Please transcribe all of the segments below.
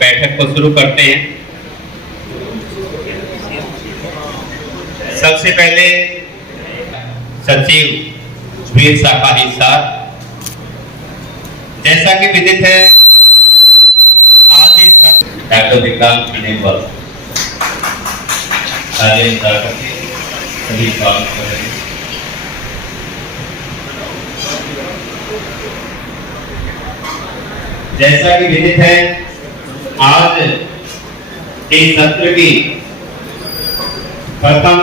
बैठक को शुरू करते हैं। सबसे पहले सचिव वीर शाखा हिसार, जैसा कि विदित है आज इस डॉक्टर विक्रांत खंडेलवाल सभी स्वागत कर रहे हैं। जैसा कि विदित है आज इस सत्र की प्रथम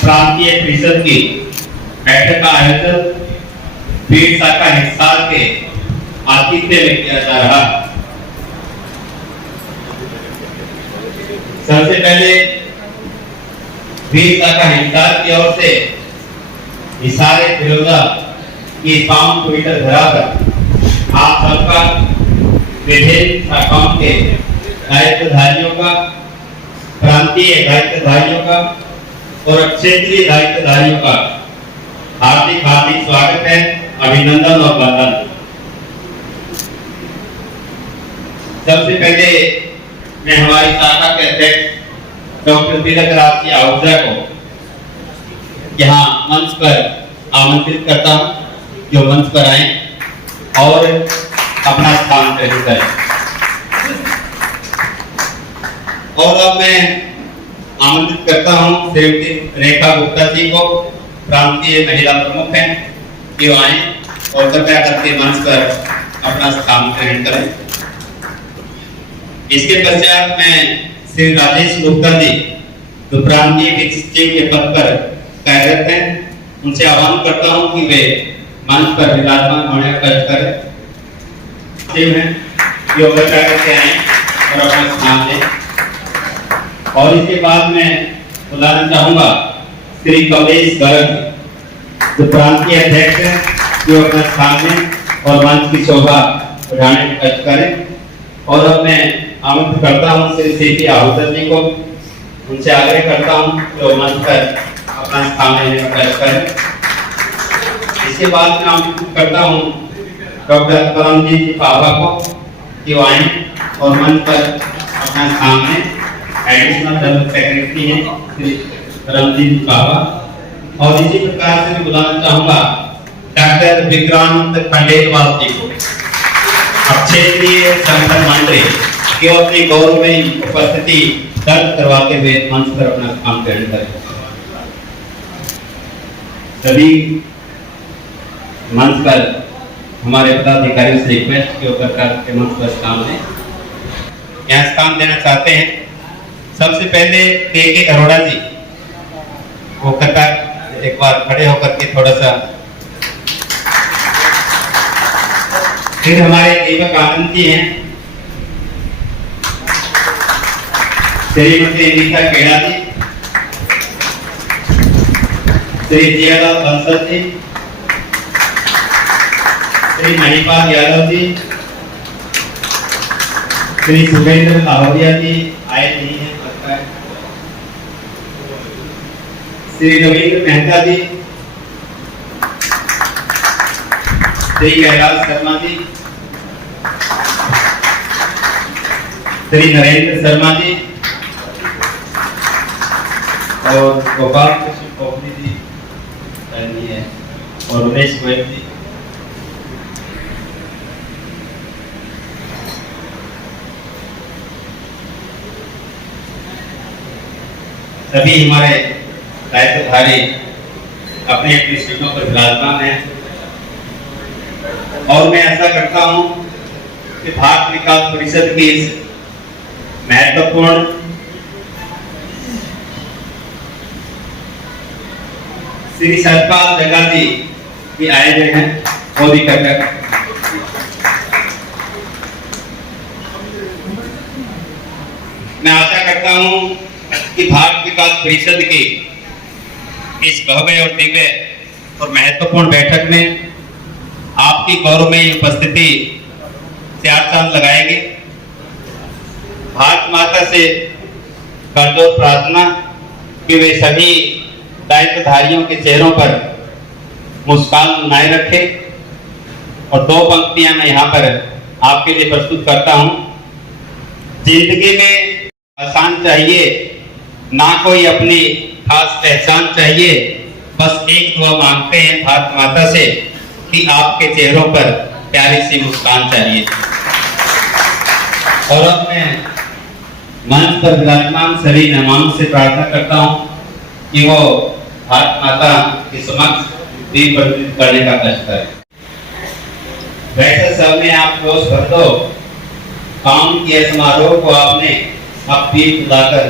प्रांतीय परिषद की बैठक का आयोजन वीर शाखा हिसार के आतिथ्य में किया जा रहा। सबसे पहले वीर शाखा हिसार की ओर से हिसार फिरोजा की पावन पवित्र धरा पर आप सबका विभिन्न शाखाओं के दायित्वधारियों का, प्रांतीय दायित्वधारियों का और क्षेत्रीय दायित्वधारियों का हार्दिक हार्दिक स्वागत है, अभिनंदन और वंदन। सबसे पहले मैं हमारी शाखा के अध्यक्ष डॉक्टर तिलक राज की आहुजा को यहाँ मंच पर आमंत्रित करता हूँ जो मंच पर आए और अपना स्थान ग्रहण करें। और अब मैं आमंत्रित करता हूं श्रीमती रेखा गुप्ता जी को, प्रांतीय महिला प्रमुख हैं, कि वो आए और कृपया करके मंच पर अपना स्थान ग्रहण करें। इसके पश्चात मैं श्री राजेश गुप्ता जी जो प्रांतीय सचिव के पद पर कार्यरत हैं, उनसे आह्वान करता हूं कि वे मंच पर विराजमान होने का कार्य करें। योगा करके आए और अपना स्थान लें। और इसके बाद मैं बुलाना चाहूंगा श्री कमलेश गर्ग जो प्रांतीय अध्यक्ष हैं, जो अपना स्थान लें और मंच की शोभा बढ़ाने का कार्य करें। और अब मैं आमंत्रित करता हूं श्री सीपी आहूजा जी को, उनसे आग्रह करता हूं जो मंच पर अपना स्थान लेने का कार्य करें। इसके बाद मैं आमंत्रित करता हूं डॉक्टर परमजीत जी पावा को कि वो आए और मंच पर अपना स्थान लें। एडिशनल जनरल सेक्रेटरी हैं श्री परमजीत जी पावा। और इसी प्रकार से मैं बुलाना चाहूंगा डॉक्टर विक्रांत खंडेलवाल जी को, क्षेत्रीय संगठन मंत्री, कि वो अपनी गौरवमयी उपस्थिति दर्ज करवाते हुए मंच पर अपना काम ग्रहण करें। सभी मंच पर हमारे पदाधिकारियों से रिक्वेस्ट के ऊपर के मंच पर स्थान लें। यहाँ स्थान देना चाहते हैं सबसे पहले के अरोड़ा जी, वो कतार एक बार खड़े होकर के थोड़ा सा। फिर हमारे दीपक आनंद जी हैं, श्रीमती नीता केड़ा जी, श्री जियालाल बंसल जी, श्री मणिपाल यादव जी, श्री सुरेंद्र लाहौरिया जी आए नहीं है लगता है, श्री रविंद्र मेहता जी, श्री कैलाश शर्मा जी, श्री नरेंद्र शर्मा जी और गोपाल कृष्ण पोखरी जी करनी है और उमेश गोयल जी। सभी हमारे दायित्वधारी अपने अपनी सीटों पर विराजमान हैं और मैं ऐसा करता हूं कि भारत विकास परिषद की इस महत्वपूर्ण श्री सतपाल जग्गा जी भी आए हुए हैं, वो भी कर मैं आशा करता हूं कि भारत विकास परिषद की इस भव्य और दिव्य और महत्वपूर्ण बैठक में आपकी गौरवमयी उपस्थिति चार चांद लगाएगी। भारत माता से करजोर प्रार्थना कि वे सभी दायित्वधारियों के चेहरों पर मुस्कान बनाए रखे। और दो पंक्तियां मैं यहाँ पर आपके लिए प्रस्तुत करता हूँ। जिंदगी में आसान चाहिए, ना कोई अपनी खास पहचान चाहिए, बस एक दुआ मांगते हैं भारत माता से कि आपके चेहरों पर प्यारी सी मुस्कान चाहिए। और अब मैं मंच पर विराजमान सभी मेहमानों से प्रार्थना करता हूं कि वो भारत माता के समक्ष दीप प्रज्वलित करने का कष्ट करें। वैसे सब में आप जोश भर दो, काम के समारोह को आपने अब दीप बुलाकर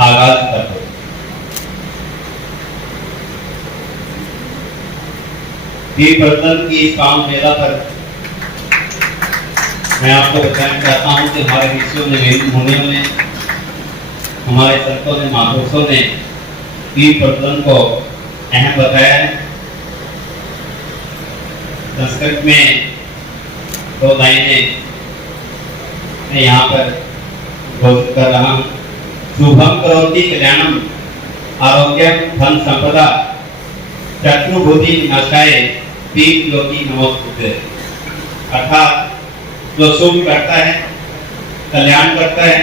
आगाज कर दो। दीप प्रज्वलन की इस काम मेला पर मैं आपको बताना चाहता हूं कि हमारे ऋषियों ने, मुनियों ने, हमारे संतों ने, महापुरुषों ने दीप प्रज्वलन को अहम बताया है। संस्कृत में दो लाइनें मैं यहाँ पर घोषित कर रहा हूँ। शुभम करोति कल्याणम आरोग्यम धन संपदा चतुर्भुजि विनाशाय दीप ज्योति नमोस्तुते। अर्थात जो शुभ करता है, कल्याण करता है,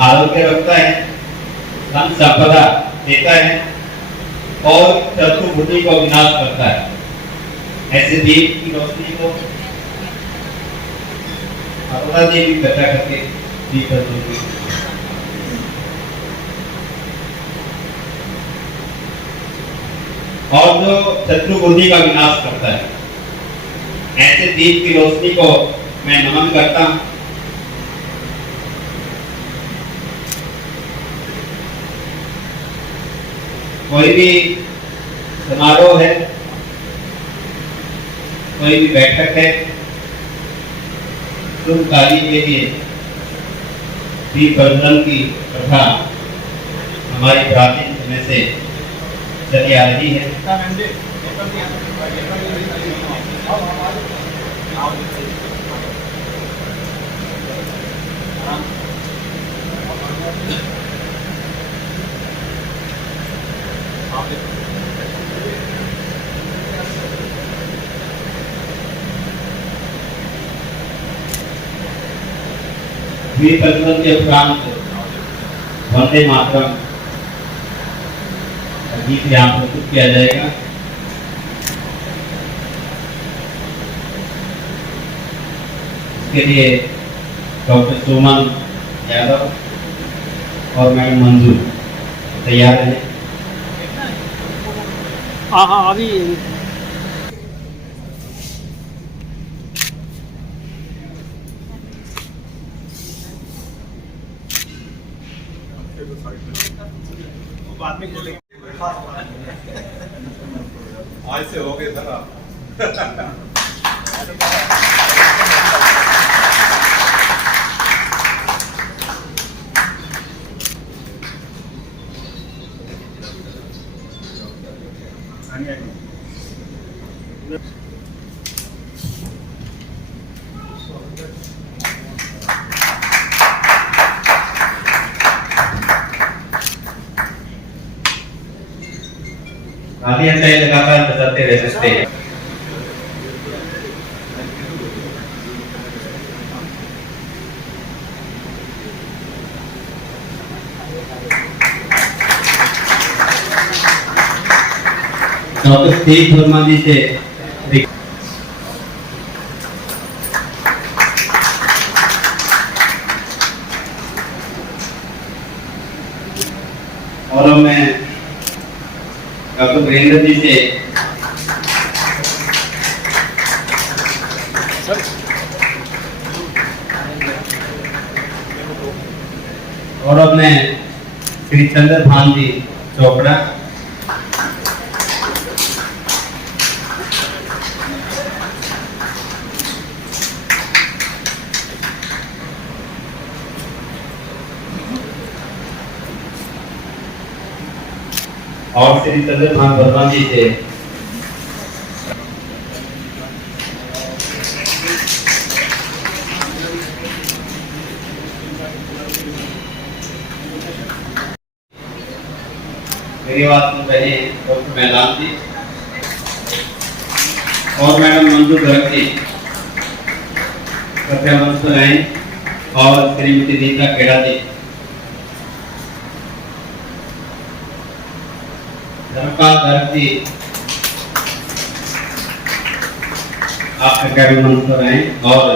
आरोग्य रखता है, धन संपदा देता है और चतुर्भुजि को विनाश करता है, ऐसे दीप की रोशनी को अरुणा देवी कथा करके दीप प्रज्वलित। और जो शत्रुबुद्धि का विनाश करता है, ऐसे दीप की रोशनी को मैं नमन करता हूं। कोई भी समारोह है, कोई भी बैठक है, शुभ कार्य के लिए दीप प्रज्वलन की प्रथा हमारी प्राचीन समय से चली आ रही है। दीप प्रज्वलन के उपरांत वंदे मातरम गीत यहाँ प्रस्तुत किया जाएगा। इसके लिए डॉक्टर सुमन यादव और मैडम मंजू तैयार हैं। हाँ अभी बाद में बोलेंगे। आज से हो गए सर आप। तालियां चाहे लगातार बजाते रह सकते हैं। डॉक्टर तेज वर्मा जी से और अब मैं डॉक्टर वीरेंद्र जी से और अब मैं श्री चंद्रभान जी चोपड़ा और श्री चंद्रभान वर्मा जी से मेरी बात सुन रहे डॉक्टर मैदान जी और मैडम मंजू गर्ग जी कृपया मंच पर आए और श्रीमती रीता खेड़ा जी धर्मपाल गर्ग जी आप कृपया मंच पर आए और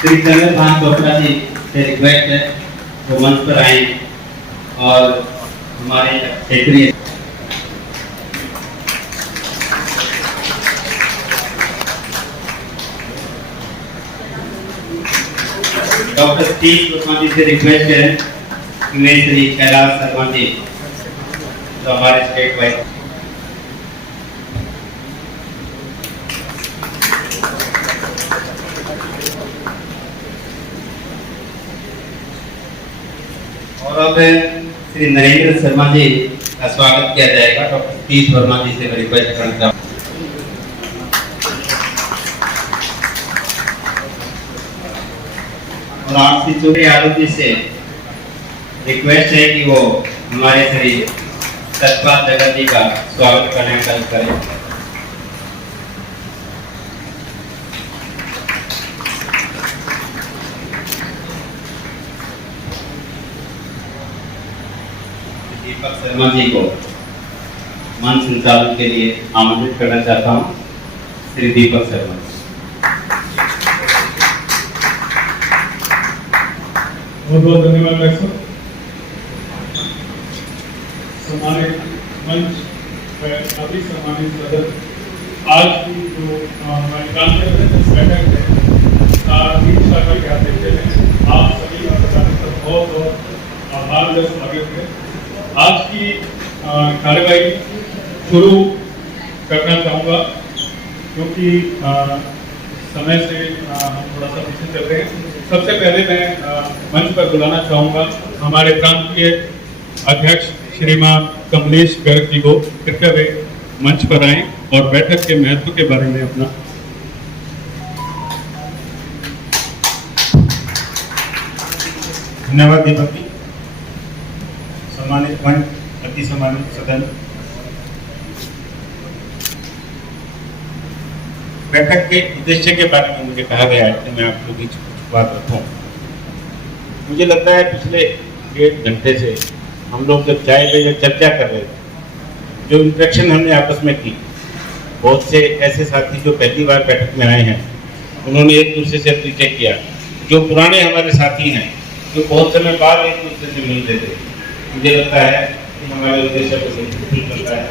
श्री चंद्रभान चोपड़ा जी से रिक्वेस्ट है वो मंच पर आए और हमारे क्षेत्रीय डॉक्टर स्टीव वर्मा जी से रिक्वेस्ट है कि वे श्री कैलाश शर्मा जी जो हमारे स्टेट वाइज और अब श्री नरेंद्र शर्मा जी का स्वागत किया जाएगा। डॉक्टर सतीश वर्मा जी से मैं रिक्वेस्ट करना चाहूँ और आपसी चौधरी यादव जी से रिक्वेस्ट है कि वो हमारे श्री सतपाल जगत जी का स्वागत करने का करें। दीपक शर्मा जी को मंच संचालन के लिए आमंत्रित करना चाहता हूं। श्री दीपक शर्मा बहुत बहुत धन्यवाद भाई साहब। सम्मानित मंच अभी सम्मानित सदस्य, आज की जो बैठक है तीन शाखा के अध्यक्ष हैं, आप सभी का बहुत बहुत आभार का स्वागत है। आज की कार्यवाही शुरू करना चाहूँगा क्योंकि समय से हम थोड़ा सा पीछे चल रहे हैं। सबसे पहले मैं मंच पर बुलाना चाहूँगा हमारे प्रांतीय अध्यक्ष श्रीमान कमलेश गर्ग जी को। कृपया वे मंच पर आएं और बैठक के महत्व के बारे में अपना धन्यवाद दीपक जी। सम्मानित मंच, अति सम्मानित सदन, बैठक के उद्देश्य के बारे में मुझे कहा गया है कि मैं आप लोगों की कुछ बात रखूं। मुझे लगता है पिछले 1.5 घंटे से हम लोग जब चाय पे जब चर्चा कर रहे थे, जो इंटरेक्शन हमने आपस में की, बहुत से ऐसे साथी जो पहली बार बैठक में आए हैं उन्होंने एक दूसरे से परिचय किया। जो पुराने हमारे साथी हैं जो बहुत समय बाद एक दूसरे से मिल रहे थे, मुझे लगता है कि हमारे उद्देश्य को फुलफिल करता है।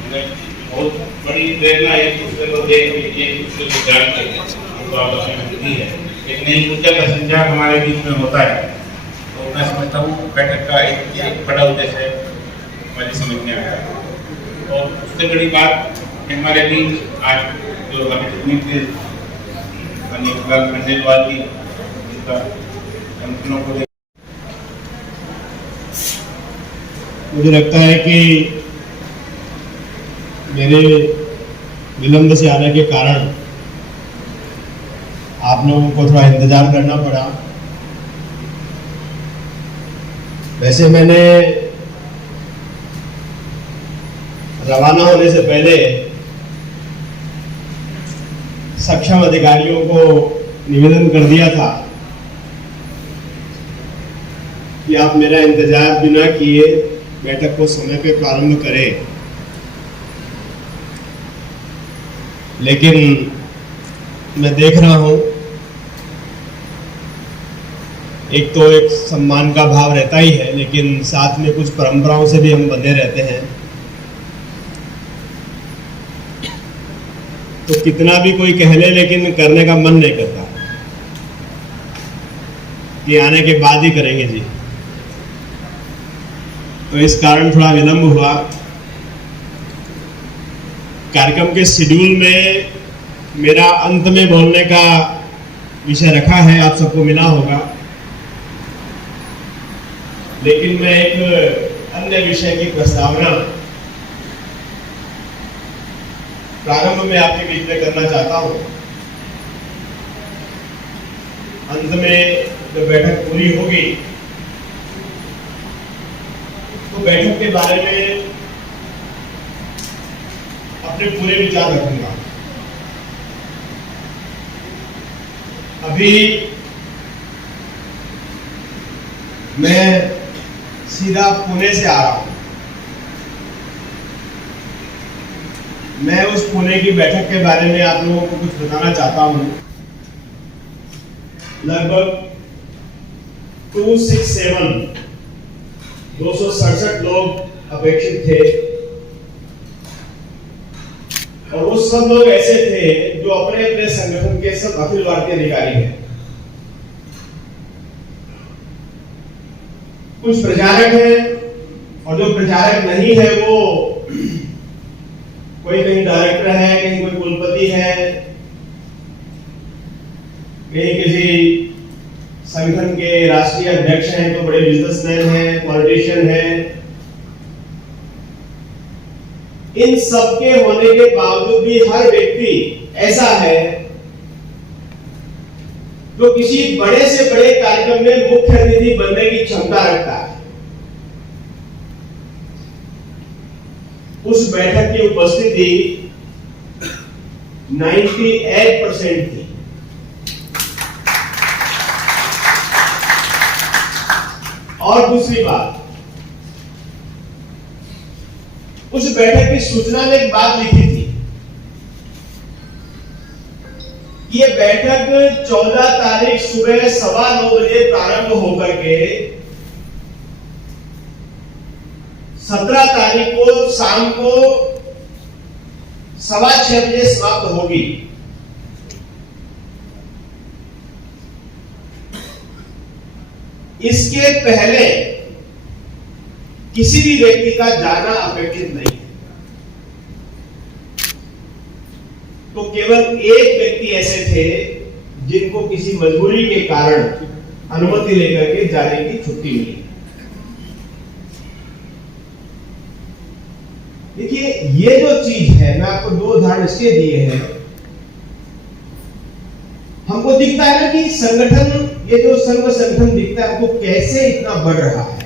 हमें बहुत बड़ी प्रेरणा एक दूसरे को देख के, एक दूसरे को जान के हमको आपस में मिलती है। एक नई ऊर्जा का संचार हमारे बीच में होता है। तो मैं समझता हूँ बैठक का एक बड़ा उद्देश्य है, मुझे समझ में आया। और उससे बड़ी बात हमारे बीच आज जो खंडेलवाल जी जिसका संगठनों को मुझे लगता है कि मेरे विलंब से आने के कारण आप लोगों को थोड़ा इंतजार करना पड़ा। वैसे मैंने रवाना होने से पहले सक्षम अधिकारियों को निवेदन कर दिया था कि कि आप मेरा इंतजार बिना किए बैठक को समय पे प्रारंभ करें, लेकिन मैं देख रहा हूं एक तो एक सम्मान का भाव रहता ही है, लेकिन साथ में कुछ परंपराओं से भी हम बंधे रहते हैं। तो कितना भी कोई कह ले, लेकिन करने का मन नहीं करता कि आने के बाद ही करेंगे जी। तो इस कारण थोड़ा विलंब हुआ। कार्यक्रम के शेड्यूल में मेरा अंत में बोलने का विषय रखा है, आप सबको मिला होगा, लेकिन मैं एक अन्य विषय की प्रस्तावना प्रारंभ में आपके बीच में करना चाहता हूं। अंत में जब बैठक पूरी होगी तो बैठक के बारे में अपने पूरे विचार रखूंगा। अभी मैं सीधा पुणे से आ रहा हूं। मैं उस पुणे की बैठक के बारे में आप लोगों को कुछ बताना चाहता हूं। लगभग 267 लोग अपेक्षित थे, और वो सब लोग ऐसे थे जो अपने अपने संगठन के सब अखिल भारतीय अधिकारी हैं। कुछ प्रचारक हैं, और जो प्रचारक नहीं है वो कोई कहीं डायरेक्टर है, कहीं कोई कुलपति है, कहीं किसी संगठन के राष्ट्रीय अध्यक्ष हैं, तो बड़े बिजनेसमैन हैं, पॉलिटिशियन हैं। इन सबके होने के बावजूद भी हर व्यक्ति ऐसा है जो किसी बड़े से बड़े कार्यक्रम में मुख्य अतिथि बनने की क्षमता रखता है। उस बैठक की उपस्थिति 98% थी। और दूसरी बात, उस बैठक की सूचना में एक बात लिखी थी कि ये बैठक 14 तारीख सुबह 9:15 बजे प्रारंभ होकर के 17 तारीख को शाम को 6:15 बजे समाप्त होगी। इसके पहले किसी भी व्यक्ति का जाना अपेक्षित नहीं है। तो केवल एक व्यक्ति ऐसे थे जिनको किसी मजबूरी के कारण अनुमति लेकर के जाने की छुट्टी मिली। देखिए, ये जो चीज है, मैं आपको 2 उदाहरण इसके दिए हैं। हमको दिखता है ना कि संगठन, ये जो संघ संगठन दिखता है, हमको कैसे इतना बढ़ रहा है,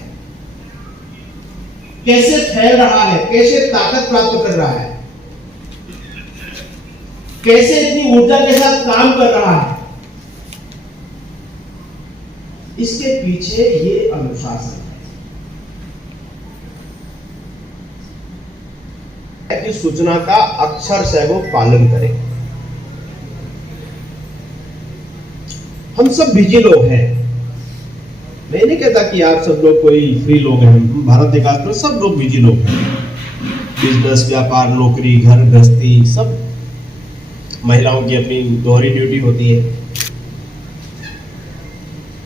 कैसे फैल रहा है, कैसे ताकत प्राप्त कर रहा है, कैसे इतनी ऊर्जा के साथ काम कर रहा है। इसके पीछे ये अनुशासन है कि सूचना का अक्षर से वो पालन करें। हम सब बिजी लोग हैं। मैं नहीं कहता कि आप सब लोग कोई फ्री लोग हैं। भारत विकास में सब लोग बिजी लोग हैं। बिजनेस, व्यापार, नौकरी, घर गृहस्थी, सब महिलाओं की अपनी दोहरी ड्यूटी होती है।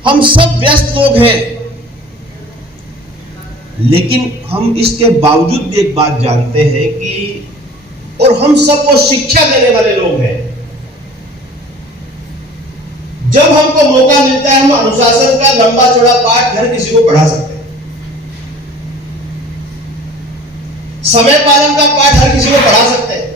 हम सब व्यस्त लोग हैं, लेकिन हम इसके बावजूद भी एक बात जानते हैं कि, और हम सबको शिक्षा देने वाले लोग हैं। जब हमको मौका मिलता है, हम अनुशासन का लंबा चौड़ा पाठ हर किसी को पढ़ा सकते हैं। समय पालन का पाठ हर किसी को पढ़ा सकते हैं।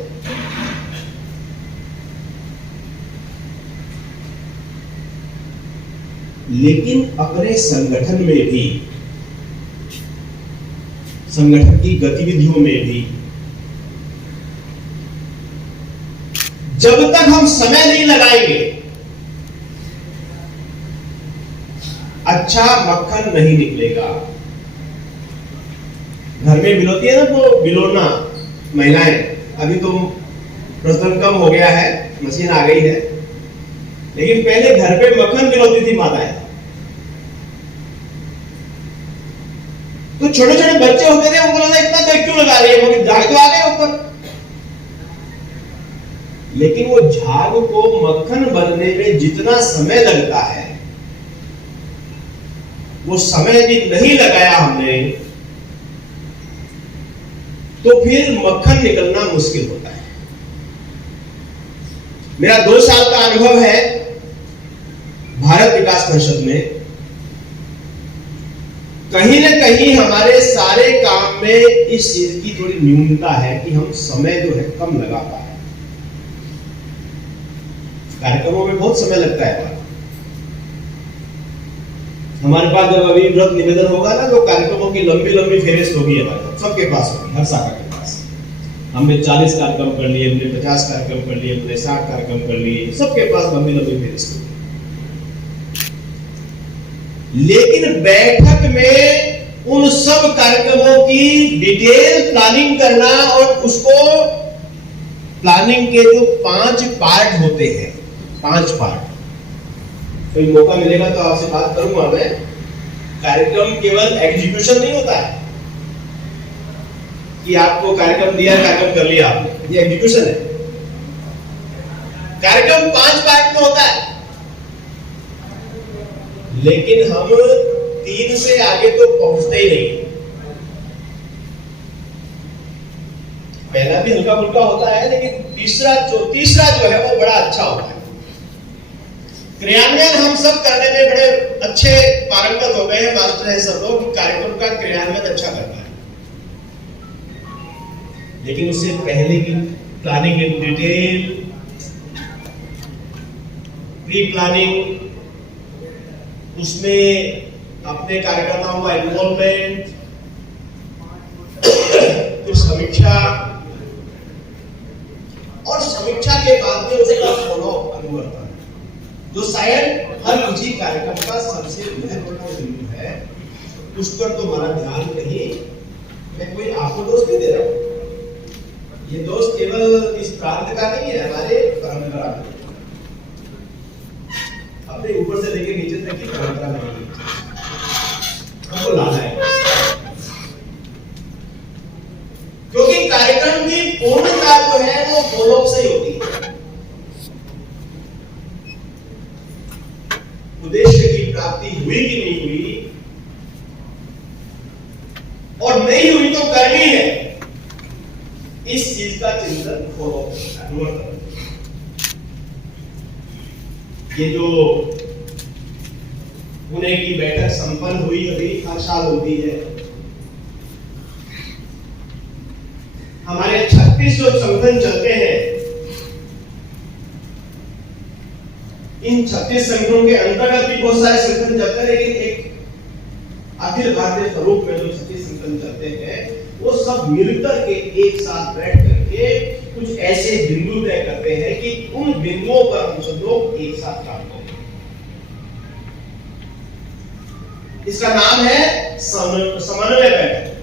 लेकिन अपने संगठन में भी, संगठन की गतिविधियों में भी जब तक हम समय नहीं लगाएंगे, अच्छा मक्खन नहीं निकलेगा। घर में बिलोती है ना, वो बिलोना महिलाएं, अभी तो प्रचलन कम हो गया है, मशीन आ गई है, लेकिन पहले घर पे मक्खन बिलोती थी माताएं। तो छोटे छोटे बच्चे होते थे, उनको लगता इतना देर क्यों लगा रही है, वो झाग तो आ गए ऊपर। लेकिन वो झाग को मक्खन बनने में जितना समय लगता है, वो समय भी नहीं लगाया हमने, तो फिर मक्खन निकलना मुश्किल होता है। मेरा 2 साल का अनुभव है भारत विकास परिषद में। कहीं न कहीं हमारे सारे काम में इस चीज की थोड़ी न्यूनता है कि हम समय जो है कम लगा पाए। कार्यक्रमों में बहुत समय लगता है हमारे पास। जब अभी व्रत निवेदन होगा ना, तो कार्यक्रमों की लंबी लंबी फेहरिस्त होगी हमारे पास, सबके पास होगी, हर शाखा के पास। हमने 40 कार्यक्रम कर लिए, हमने 50 कार्यक्रम कर लिए, हमने 60 कार्यक्रम कर लिए, सबके पास लंबी लंबी फेहरिस्त होगी। लेकिन बैठक में उन सब कार्यक्रमों की डिटेल प्लानिंग करना और उसको प्लानिंग के जो 5 पार्ट होते हैं, 5 पार्ट, कोई मौका मिलेगा तो आपसे बात करूंगा मैं। कार्यक्रम केवल एग्जीक्यूशन नहीं होता है कि आपको कार्यक्रम दिया, कार्यक्रम कर लिया आपने, ये एग्जीक्यूशन है। कार्यक्रम 5 पार्ट में होता है, लेकिन हम 3 से आगे तो पहुंचते ही नहीं। पहला भी हल्का फुल्का होता है, लेकिन तीसरा जो है वो बड़ा अच्छा होता है। क्रियान्वयन हम सब करने में बड़े अच्छे पारंगत हो गए हैं, मास्टर है सब लोग, कार्यक्रम का क्रियान्वयन अच्छा करना है। लेकिन उससे पहले की planning in detail, pre planning, उसमें अपने कार्यकर्ताओं का इन्वॉल्वमेंट, फिर समीक्षा, और समीक्षा के बाद में उसका फॉलो अनुवर्तन, जो शायद हर किसी कार्यक्रम का सबसे महत्वपूर्ण बिंदु है। उस पर तो हमारा ध्यान नहीं। मैं कोई आपको दोष नहीं दे रहा हूं, ये दोष केवल इस प्रांत का नहीं है, हमारे परंपरा में, अपने ऊपर से लेकर नीचे तक की परंपरा में हमको लाना है। क्योंकि कार्यक्रम की पूर्णता जो है वो फॉलोअप से ही होती है। उद्देश्य की प्राप्ति हुई कि नहीं हुई, और नहीं हुई तो करनी है, इस चीज का चिंतन फॉलोअप होता है। ये जो पुणे की बैठक संपन्न हुई, अभी हर साल होती है। हमारे 36 जो संगठन चलते हैं, इन 36 संगठनों के अंतर्गत भी बहुत सारे संगठन चलते हैं, लेकिन एक अखिल भारतीय स्वरूप में जो 36 संगठन चलते हैं, वो सब मिलकर के एक साथ बैठ करके कुछ ऐसे बिंदु तय करते हैं कि उन बिंदुओं पर हम सब लोग एक साथ काम करें। इसका नाम है समन्वय बैठक।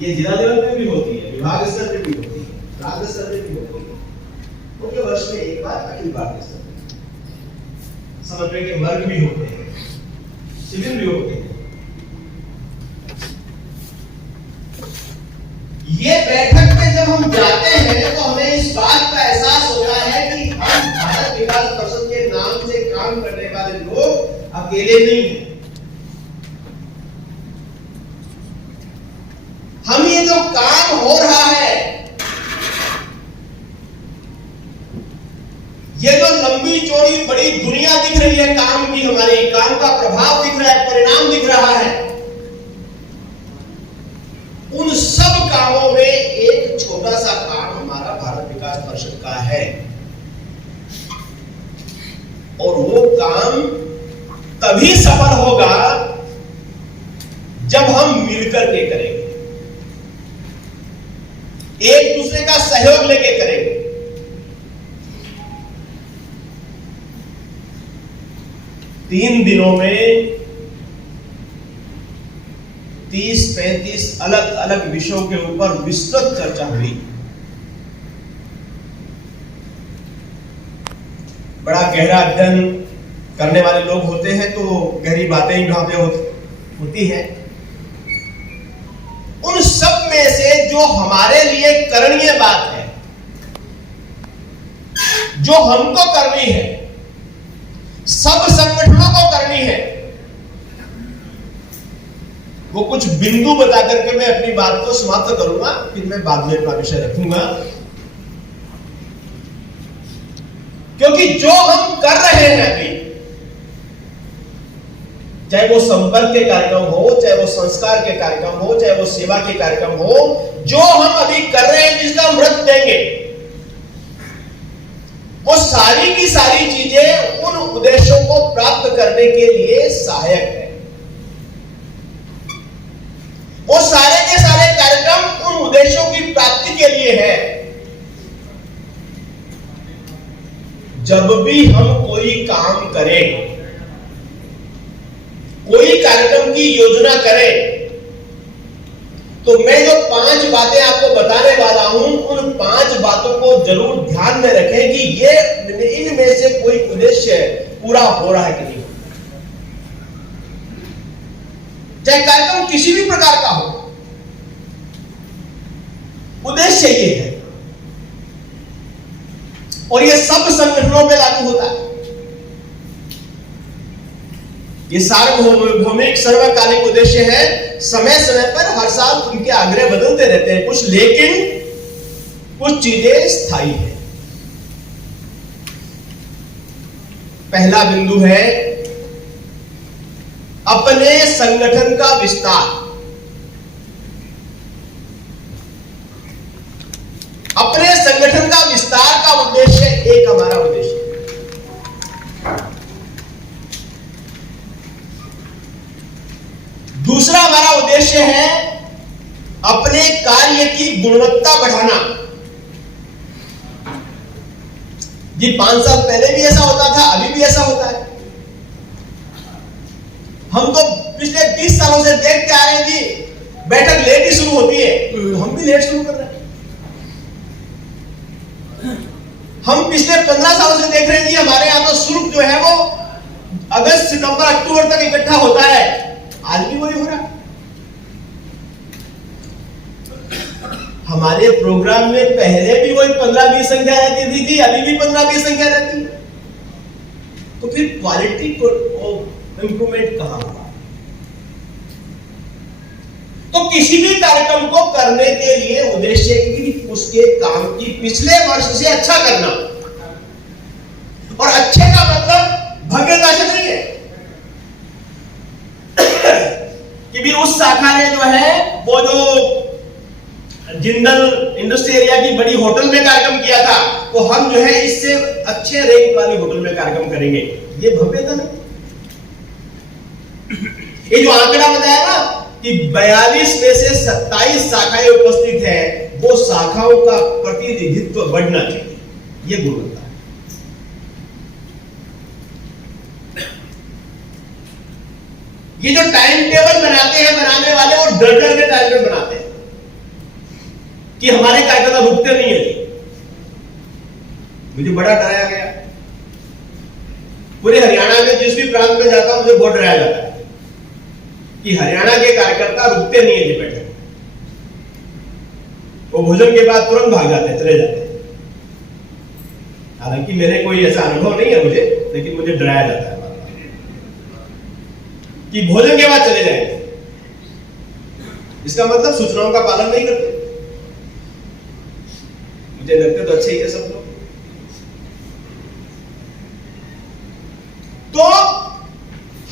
ये जिला लेवल पे भी होती है, विभाग स्तर पे भी होती है, राज्य स्तर पे भी होती है, क्योंकि वर्ष में एक बार अखिल भारतीय स्तर पे समन्वय के वर्ग भी होते हैं, शिविर भी होते हैं। ये बैठक में जब हम जाते हैं तो हमें इस बात का एहसास होता है कि हम भारत विकास परिषद के नाम से काम करने वाले लोग अकेले नहीं हैं। हम ये जो काम हो रहा है, ये जो लंबी चौड़ी बड़ी दुनिया दिख रही है काम की, हमारे काम का प्रभाव दिख रहा है, परिणाम दिख रहा है, उन सब कामों में एक छोटा सा काम हमारा भारत विकास परिषद का है, और वो काम तभी सफल होगा जब हम मिलकर के करेंगे, एक दूसरे का सहयोग लेके करेंगे। 3 दिनों में 30-35 अलग अलग विषयों के ऊपर विस्तृत चर्चा हुई। बड़ा गहरा अध्ययन करने वाले लोग होते हैं तो गहरी बातें ही वहां पे होती हैं। उन सब में से जो हमारे लिए करणीय बात है, जो हमको करनी है, सब संगठनों को करनी है, वो कुछ बिंदु बता करके मैं अपनी बात को समाप्त करूंगा, फिर मैं बाद में अपना विषय रखूंगा। क्योंकि जो हम कर रहे हैं अभी, चाहे वो संपर्क के कार्यक्रम हो, चाहे वो संस्कार के कार्यक्रम हो, चाहे वो सेवा के कार्यक्रम हो, जो हम अभी कर रहे हैं, जिसका हम व्रत देंगे, वो सारी की सारी चीजें उन उद्देश्यों को प्राप्त करने के लिए सहायक है। वो सारे के सारे कार्यक्रम उन उद्देश्यों की प्राप्ति के लिए है। जब भी हम कोई काम करें, कोई कार्यक्रम की योजना करें, तो मैं जो 5 बातें आपको बताने वाला हूं, उन 5 बातों को जरूर ध्यान में रखें कि ये इनमें से कोई उद्देश्य पूरा हो रहा है कि नहीं। चाहे कार्यक्रम किसी भी प्रकार का हो, उद्देश्य ये है, और ये सब संगठनों में लागू होता है। ये सार्वभौमिक सर्वकालिक उद्देश्य है। समय समय पर हर साल उनके आग्रह बदलते रहते हैं कुछ, लेकिन कुछ चीजें स्थायी है। पहला बिंदु है अपने संगठन का विस्तार। अपने संगठन का विस्तार का उद्देश्य एक हमारा उद्देश्य। दूसरा हमारा उद्देश्य है अपने कार्य की गुणवत्ता बढ़ाना। जी 5 साल पहले भी ऐसा होता था, अभी भी ऐसा होता है। हम तो पिछले 30 सालों से देखते आ रहे हैं जी, बैठक लेट ही शुरू होती है, हम भी लेट शुरू कर रहे हैं। हम पिछले 15 सालों से देख रहे हैं कि हमारे यहां तो शुल्क जो है वो अगस्त सितंबर अक्टूबर तक इकट्ठा होता है, आज भी वही हो रहा है। हमारे प्रोग्राम में पहले भी वही 15-20 संख्या रहती थी, अभी भी 15-20 संख्या रहती है। तो फिर क्वालिटी को इंप्रूवमेंट कहां होगा? तो किसी भी कार्यक्रम को करने के लिए उद्देश्य की उसके काम की पिछले वर्ष से अच्छा करना, और अच्छे का मतलब भव्यता से नहीं है कि भी उस शाखा ने जो है वो जो जिंदल इंडस्ट्री एरिया की बड़ी होटल में कार्यक्रम किया था, तो हम जो है इससे अच्छे रैंक वाली होटल में कार्यक्रम करेंगे, ये भव्यता नहीं। ये जो आंकड़ा बताया ना कि 42 में से 27 शाखाएं उपस्थित है, वो शाखाओं का प्रतिनिधित्व बढ़ना चाहिए, ये गुणवत्ता है। ये जो टाइम टेबल बनाते हैं बनाने वाले, वो डर डर के टाइम टेबल बनाते हैं कि हमारे कार्यक्रम रुकते नहीं है। मुझे बड़ा डराया गया, पूरे हरियाणा में जिस भी प्रांत में जाता हूं मुझे बहुत डराया जाता है कि हरियाणा के कार्यकर्ता रुकते नहीं है जी बैठक। वो भोजन के बाद तुरंत भाग जाते हैं, चले जाते हैं। हालांकि मेरे कोई ऐसा अनुभव नहीं है मुझे, लेकिन मुझे डराया जाता है कि भोजन के बाद चले जाएंगे। इसका मतलब सूचनाओं का पालन नहीं करते। मुझे लगते तो अच्छे ही है सब लोग। तो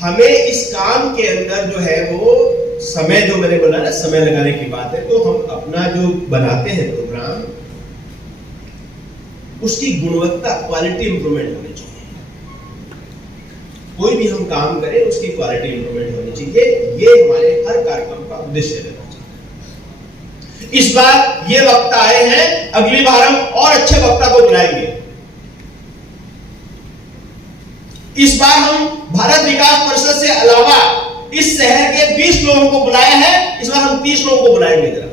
हमें इस काम के अंदर जो है वो समय, जो मैंने बोला ना समय लगाने की बात है, तो हम अपना जो बनाते हैं प्रोग्राम, उसकी गुणवत्ता, क्वालिटी इंप्रूवमेंट होनी चाहिए। कोई भी हम काम करें उसकी क्वालिटी इंप्रूवमेंट होनी चाहिए, ये हमारे हर कार्यक्रम का उद्देश्य रहना चाहिए। इस बार ये वक्ता आए हैं, अगली बार हम और अच्छे वक्ता को बुलाएंगे। इस बार हम भारत विकास परिषद से अलावा इस शहर के 20 लोगों को बुलाया है, इस बार हम 30 लोगों को बुलाएंगे। जरा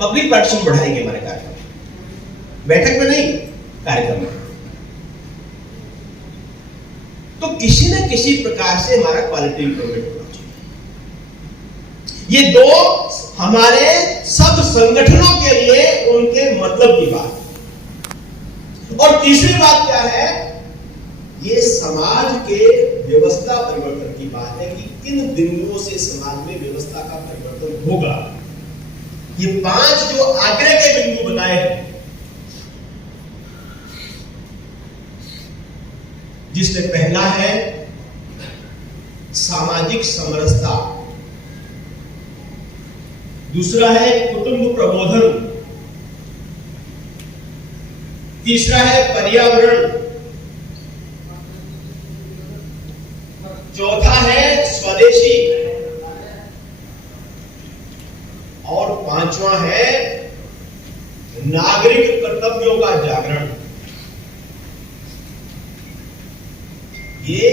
पब्लिक पार्टिसिपेशन बढ़ाएंगे हमारे कार्यक्रम, बैठक में नहीं, कार्यक्रम में। तो किसी न किसी प्रकार से हमारा क्वालिटी इंप्रूवमेंट होना चाहिए। ये दो हमारे सब संगठनों के लिए उनके मतलब की बात। और तीसरी बात क्या है, ये समाज के व्यवस्था परिवर्तन की बात है कि किन बिंदुओं से समाज में व्यवस्था का परिवर्तन होगा। ये 5 जो आग्रह के बिंदु बनाए हैं, जिसमें पहला है सामाजिक समरसता, दूसरा है कुटुंब प्रबोधन, तीसरा है पर्यावरण, चौथा है स्वदेशी और पांचवा है नागरिक कर्तव्यों का जागरण। ये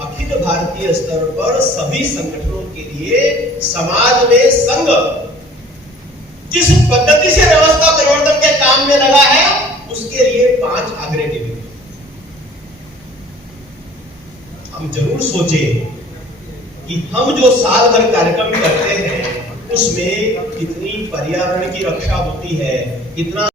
अखिल भारतीय स्तर पर सभी संगठनों के लिए समाज में संघ जिस पद्धति से व्यवस्था परिवर्तन के काम में लगा है, उसके लिए 5 आग्रह के बिंदु। हम जरूर सोचें कि हम जो साल भर कार्यक्रम करते हैं उसमें कितनी पर्यावरण की रक्षा होती है, कितना